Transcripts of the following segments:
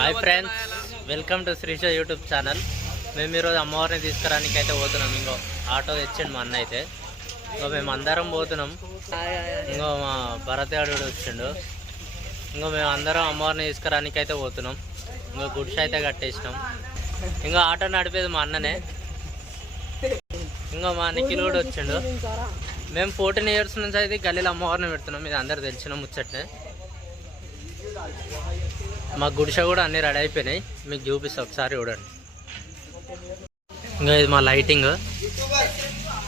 Hi friends, welcome to Srisha YouTube channel. మేము ఈరోజు అమ్మవారిని తీసుకురానికి అయితే పోతున్నాం. ఇంకో ఆటో తెచ్చిండు మా అన్న అయితే. ఇంకో మేము అందరం పోతున్నాం. ఇంకో మా భరతగాడు వచ్చిండు. ఇంకో మేము అందరం అమ్మవారిని తీసుకురానికి అయితే పోతున్నాం. ఇంకో గుడిసె అయితే కట్టేసినాం. ఇంకో ఆటో నడిపేది మా అన్ననే. ఇంకో మా నిఖిల్ కూడా వచ్చిండు. మేము 14 years నుంచి అయితే గల్లీలో అమ్మవారిని పెడుతున్నాం. ఇది అందరు తెలిసిన ముచ్చట్నే. మా గుడిసె కూడా అన్నీ రెడీ అయిపోయినాయి. మీకు చూపిస్తా, ఒకసారి చూడండి. ఇంకా ఇది మా లైటింగ్.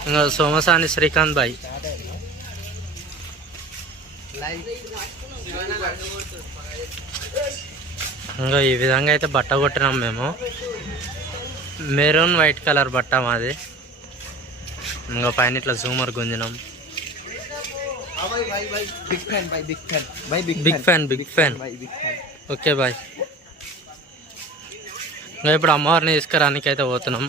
ఇంకా సోమసాని శ్రీకాంత్ బాయ్. ఇంకా ఈ విధంగా అయితే బట్ట కొట్టినాం మేము. మెరూన్ వైట్ కలర్ బట్ట మాది. ఇంకా పైన ఇట్లా జూమర్ గుంజినాం. Big fan. Okay bye. ఇంకా ఇప్పుడు అమ్మవారిని తీసుకురానికి అయితే పోతున్నాం.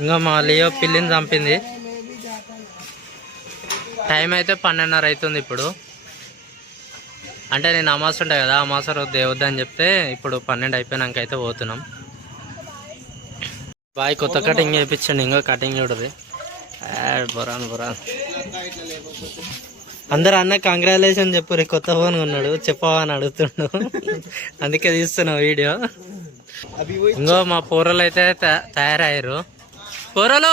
ఇంకా మా లియో పిల్లిని చంపింది. టైం అయితే 12:30 అవుతుంది ఇప్పుడు. అంటే నేను అమాస ఉంటాయి కదా, అమాస రోజు దేవద్దని చెప్తే ఇప్పుడు 12 అయిపోయినాక అయితే పోతున్నాం. బాయ్ కొత్త కటింగ్ చేయించండి. ఇంకా కటింగ్ చూడదు. బొరాన్ అందరు అన్న కంగ్రాచులేషన్ చెప్పు. కొత్త ఫోన్ కొన్నాడు, చెప్పవా అని అడుగుతుండు. అందుకే తీస్తున్నావు వీడియో. ఇంకో మా పోరలు అయితే తయారయ్యారు. పోరలు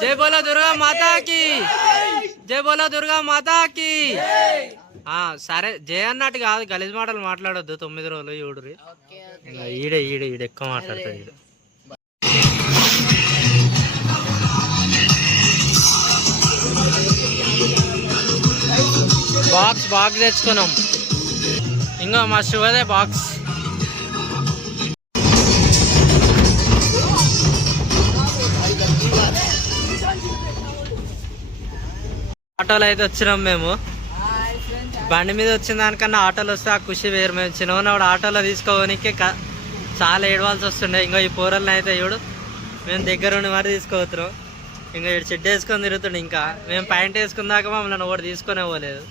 జై బోలో దుర్గా మాతాకి, జై బోలో దుర్గా మాతాకి. సరే జయ అన్నట్టు కాదు, గలీజ్ మాటలు మాట్లాడొద్దు. 9 రోజులు చూడురి. ఈడే ఎక్కువ మాట్లాడతాడు ఈడు. బాక్స్ తెచ్చుకున్నాం. ఇంకా మా శివదే బాక్స్. ఆటోలో అయితే వచ్చినాం మేము. బండి మీద వచ్చిన దానికన్నా ఆటోలో వస్తే ఆ ఖుషి వేరు. మేము చిన్నవాడు ఆటోలో తీసుకోవడానికి చాలా ఏడవాల్సి వస్తుండే. ఇంకా ఈ పోరల్ని అయితే చూడు, మేము దగ్గర ఉండి మరి తీసుకోవచ్చున్నాం. ఇంకా ఇటు చెడ్డ వేసుకొని తిరుగుతుండే. ఇంకా మేము ప్యాంట్ వేసుకున్నాక మమ్మల్ని ఒకటి తీసుకునే పోలేదు.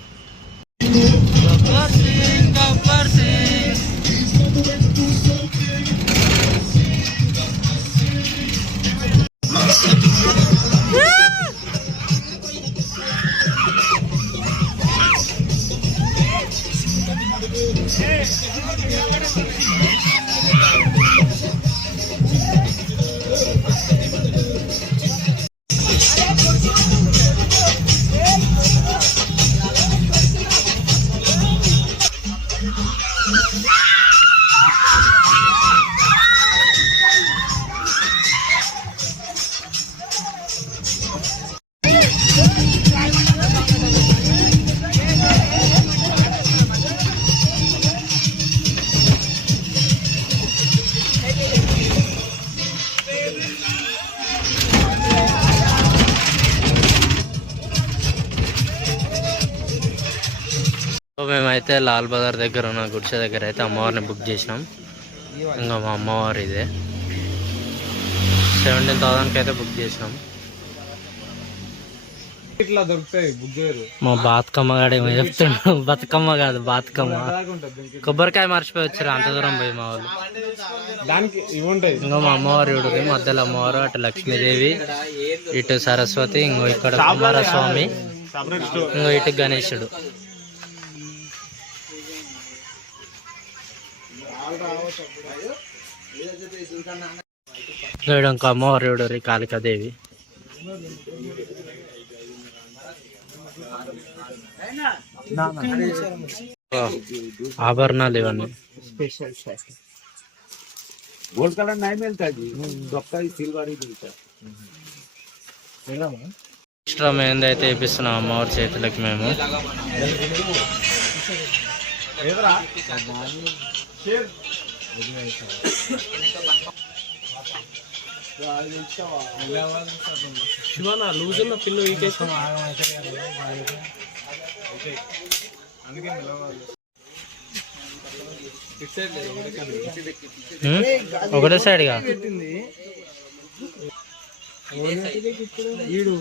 మేమైతే లాల్ బజార్ దగ్గర ఉన్న గుడిసె దగ్గర అయితే అమ్మవారిని బుక్ చేసినాం. ఇంకా మా అమ్మవారు ఇదే 17,000కి అయితే బుక్ చేసినాం. ఇట్లా దొరుకుతాయి బుక్ చేయరు. మా బాతుకమ్మ గాడు ఏమో చెప్తున్నాడు. బతుకమ్మ కాదు, బాతుకమ్మ. కొబ్బరికాయ మర్చిపోయి వచ్చారు అంత దూరం పోయి మా వాళ్ళు. దానికి ఇవ్వంటాయి. ఇంకో మా అమ్మవారు చూడు, మధ్యలో అమ్మవారు, అటు లక్ష్మీదేవి, ఇటు సరస్వతి, ఇంకో ఇక్కడ కుమారస్వామి, ఇంకో ఇటు గణేశుడు. ఇంకో అమ్మవారు చూడు, కాళికాదేవి. ఆభరణాలు ఇవన్నీ. गोल्ड कलर नहीं मिलता जी, सबका सिल्वर ही मिलता है. ఎక్స్ట్రా మేము అయితే వేపిస్తున్నాం అమ్మవారి చేతులకి మేము. శివనా లూజ్ ఉన్న పిల్లు ఈకేసి ఒకటే సైడ్గా ఈడు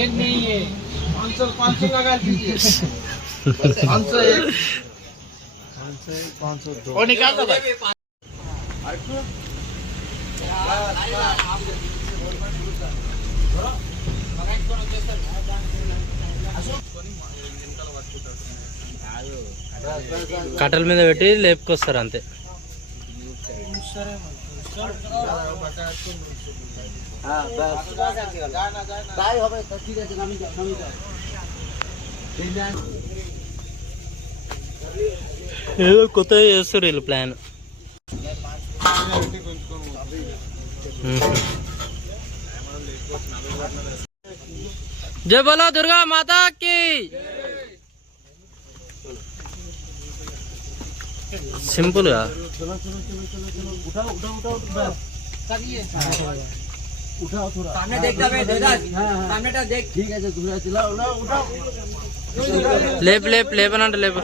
एक नहीं है 500 लगा दीजिए 500 एक 500 और निकाल दो भाई కట్టెల మీద పెట్టి లేపుకొస్తారు అంతే. ఏదో కొత్తగా చేస్తారు వీళ్ళు ప్లాన్. జై బోలో దుర్గా మాతాకి. సింపుల్ గా లేపు లేపు లేపనంటే లేపు.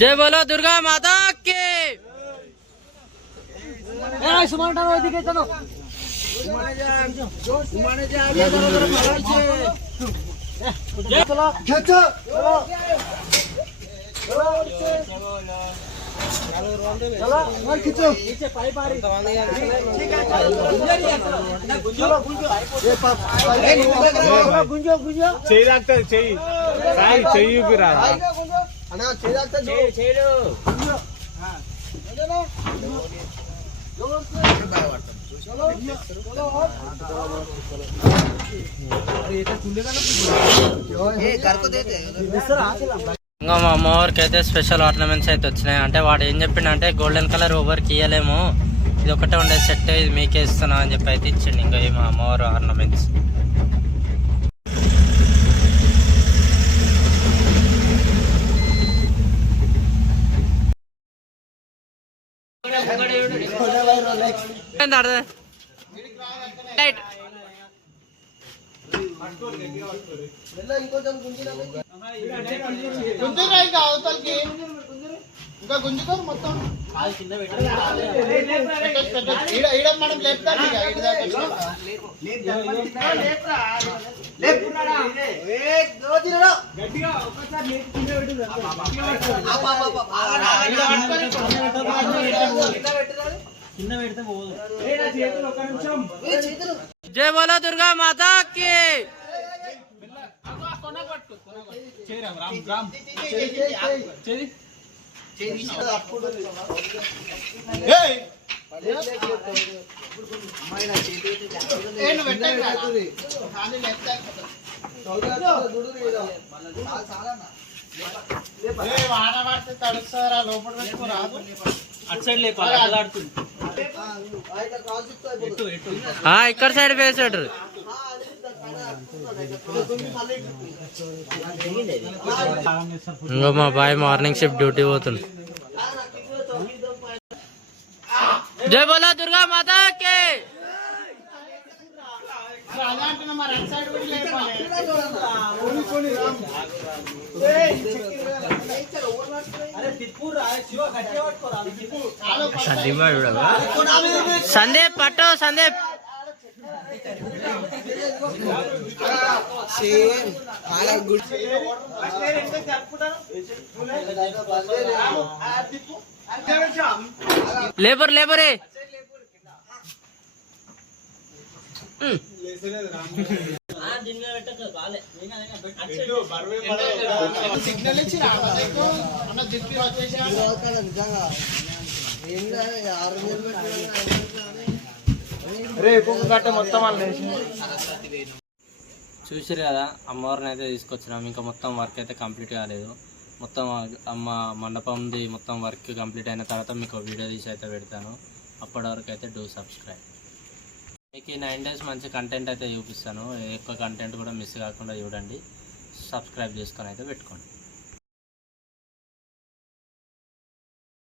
జై బోలో దుర్గా మాతాకి. ఇంకా మా అమ్మవారికి అయితే స్పెషల్ ఆర్నమెంట్స్ అయితే వచ్చినాయి. అంటే వాడు ఏం చెప్పిండంటే గోల్డెన్ కలర్ ఎవరికి ఇవ్వలేము, ఇది ఒకటే ఉండే సెట్, ఇది మీకే ఇస్తున్నా అని చెప్పి అయితే ఇచ్చిండు. ఇంకా మా అమ్మవారు ఆర్నమెంట్స్. ఇంకా గుంజుకోరు మొత్తం మనం లేపుతాం. జై బోలో దుర్గా మాతాకి. తడుస్తారా లోపల రాదు అటు సైడ్ లేపు ఇక్కడ సైడ్ వేసాడు. ఇంకో మా బాయ్ మార్నింగ్ షిఫ్ట్ డ్యూటీ పోతుంది. జై బోలో దుర్గా మాతాకి. సందీప్ పట్టు సందీప్. లేబర్ లేబరే సిగ్నల్ ఇచ్చి దిప్పి వచ్చేసి చూసారు కదా, అమ్మవారిని అయితే తీసుకొచ్చినాం. ఇంకా మొత్తం వర్క్ అయితే కంప్లీట్ కాలేదు. మొత్తం మా మండపంది మొత్తం వర్క్ కంప్లీట్ అయిన తర్వాత మీకు వీడియో తీసి అయితే పెడతాను. అప్పటి వరకు అయితే డూ సబ్స్క్రైబ్. మీకు ఈ 9 days మంచి కంటెంట్ అయితే చూపిస్తాను. ఎక్కువ కంటెంట్ కూడా మిస్ కాకుండా చూడండి. సబ్స్క్రైబ్ చేసుకొని అయితే పెట్టుకోండి.